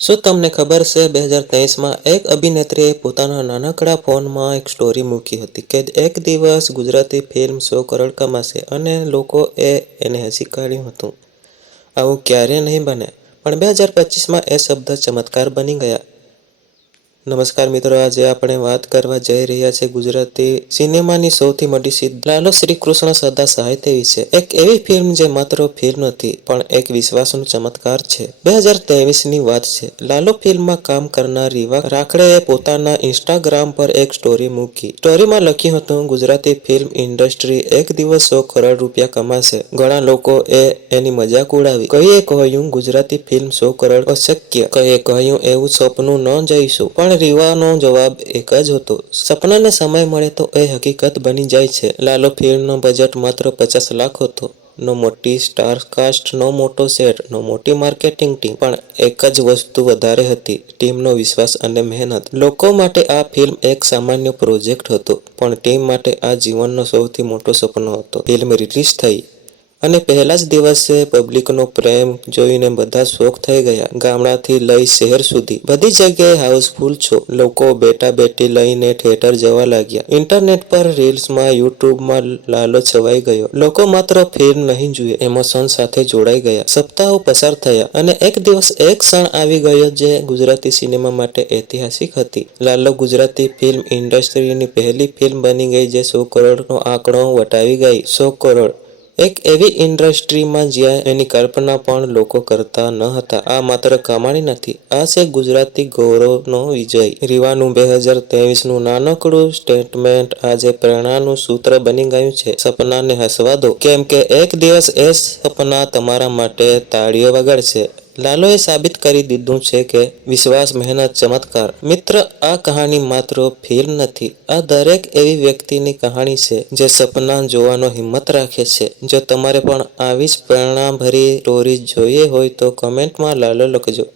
શું તમને ખબર છે, બે હજાર તેવીસમાં એક અભિનેત્રીએ પોતાના નાનકડા ફોનમાં એક સ્ટોરી મૂકી હતી કે એક દિવસ ગુજરાતી ફિલ્મ સો કરોડ કમાશે અને લોકોએ એને હસી કાઢ્યું હતું. આવું ક્યારેય નહીં બને. પણ બે હજાર પચીસમાં એ શબ્દ ચમત્કાર બની ગયા. નમસ્કાર મિત્રો, આજે આપણે વાત કરવા જઈ રહ્યા છે ગુજરાતી સિનેમાની સૌથી મોટી સિદ્ધ લાલો શ્રી કૃષ્ણ સદા સાહિત્ય વિશે. એક એવી ફિલ્મ જે માત્ર ફિલ્મ નથી, પણ એક વિશ્વાસનો ચમત્કાર છે. બે હજારની વાત છે. લાલો ફિલ્મમાં કામ કરનાર રીવા રાખડેએ પોતાના ઇન્સ્ટાગ્રામ પર એક સ્ટોરી મૂકી. સ્ટોરીમાં લખ્યું હતું, ગુજરાતી ફિલ્મ ઇન્ડસ્ટ્રી એક દિવસ સો કરોડ રૂપિયા કમાશે. ઘણા લોકો એ એની મજાક ઉડાવી. કહીએ કહ્યું, ગુજરાતી ફિલ્મ સો કરોડ અશક્ય. કઈએ કહ્યું, એવું સપનું ન જઈશું. પણ રીવાનો જવાબ એક જ હતો. સપનાને સમય મળે તો એ હકીકત બની જાય છે. લાલો ફિલ્મનો બજેટ માત્ર પચાસ લાખ હતો. નો મોટી સ્ટાર કાસ્ટ નો મોટો સેટ નો મોટી માર્કેટિંગ ટીમ પણ એક જ વસ્તુ વધારે હતી ટીમનો વિશ્વાસ અને મહેનત. લોકો માટે આ ફિલ્મ એક સામાન્ય પ્રોજેક્ટ હતો, પણ ટીમ માટે આ જીવનનો સૌથી મોટો સપનો હતો. ફિલ્મ રિલીઝ થઈ. અને પહેલા જ દિવસે પબ્લિકનો પ્રેમ જોઈને બધા શોખ થઈ ગયા. ગામડાથી લઈ શહેર સુધી બધી જગ્યાએ હાઉસફુલ છો. લોકો બેટા બેટી લઈને થિયેટર જવા લાગ્યા. ઇન્ટરનેટ પર રીલ્સમાં, યુટ્યુબમાં લાલો છવાઈ ગયો. લોકો માત્ર ફિલ્મ નહીં જુએ, એમોશન સાથે જોડાઈ ગયા. સપ્તાહો પસાર થયા અને એક દિવસ એક ક્ષણ આવી ગયો જે ગુજરાતી સિનેમા માટે ઐતિહાસિક હતી. લાલો ગુજરાતી ફિલ્મ ઇન્ડસ્ટ્રીની પહેલી ફિલ્મ બની ગઈ જે સો કરોડનો આંકડો વટાવી ગઈ. સો કરોડ એક એવી ઇન્ડસ્ટ્રીમાં જ્યાં એની કલ્પના પણ લોકો કરતા ન હતા. આ માત્ર કમાણી નથી, આ છે ગુજરાતી ગૌરવનો વિજય. રીવાનું બે હજારનું નાનકડું સ્ટેટમેન્ટ આજે પ્રેરણાનું સૂત્ર બની ગયું છે. સપનાને હસવા દો. કેમ કે એક દિવસ એ સપના તમારા માટે તાળીઓ વગાડશે. લાલોએ સાબિત કરી દીધું છે કે વિશ્વાસ, મહેનત, ચમત્કાર. મિત્ર, આ કહાની માત્ર ફિલ્મ નથી. આ દરેક એવી વ્યક્તિની કહાણી છે જે સપના જોવાનો હિંમત રાખે છે. જો તમારે પણ આવી જ પ્રેરણાભરી સ્ટોરી જોઈએ હોય તો કમેન્ટમાં લાલો લખજો.